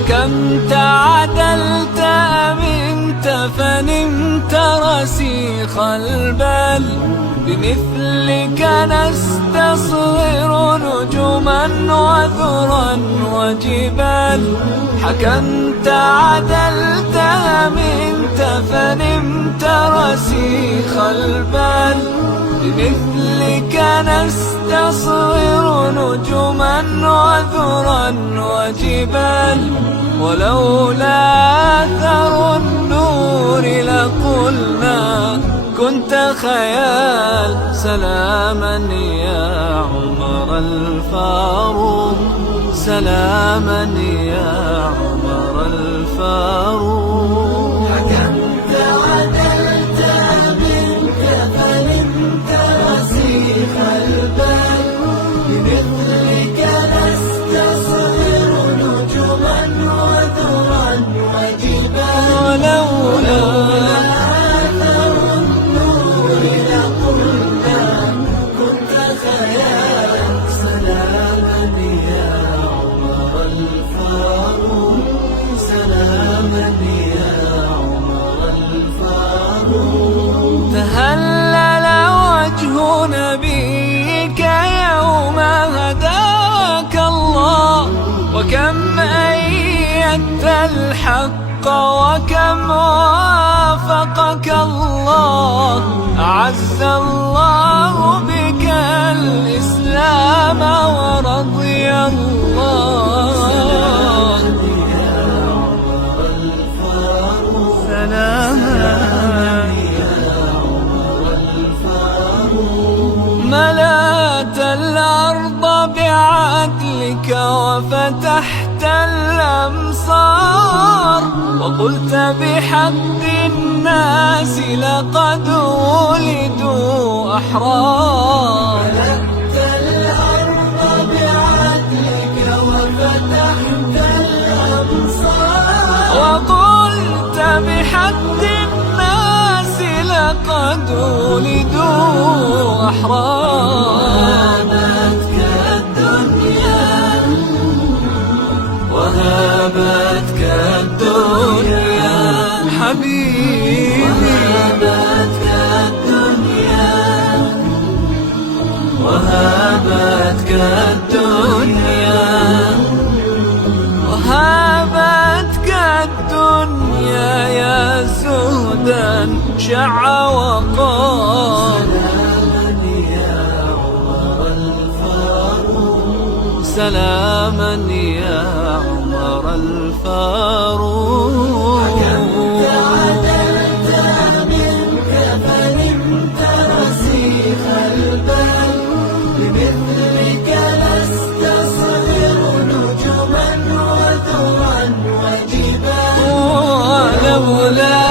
حكمت عدلت أمنت فنمت رسيخ البال. بمثلك نستصغر نجما وذرا وجبال. حكمت عدلت أمنت فنمت رسيخ البال. بمثلك نستصغر نجما وذرا وجبال. ولولا أثر النور لقلنا كنت خيال. سلاما يا عمر الفاروق، سلاما يا عمر الفاروق. حكمت عدلت منك فنمت رسيخ البال. بمثلك نستصغر نجما وذرا وجبال. ولولا أثر النور لقلنا كنت خيال. سلاما يا عمر الفاروق، سلاما يا عمر الفاروق. تهلل وجه نبيك يوم هداك الله. وكم أيدت الحق وكم وافقك الله. أعز الله بك الإسلام ورضي الله. ملأت الأرض بعدلك وفتحت الأمصار. وقلت بحق الناس لقد ولدوا أحرار. ملأت الأرض بعدلك وفتحت الأمصار. وقلت بحق الناس لقد ولدوا أحرار. وهابتك الدنيا حبيبي. وهابتك الدنيا، وهابتك الدنيا، وهابتك الدنيا يا زهدا شع وقار. سلاما يا عمر الفاروق. حكمت عدلت منك فنمت رسيخ البال. بمثلك نستصغر نجما وذرا وجبال. ولولا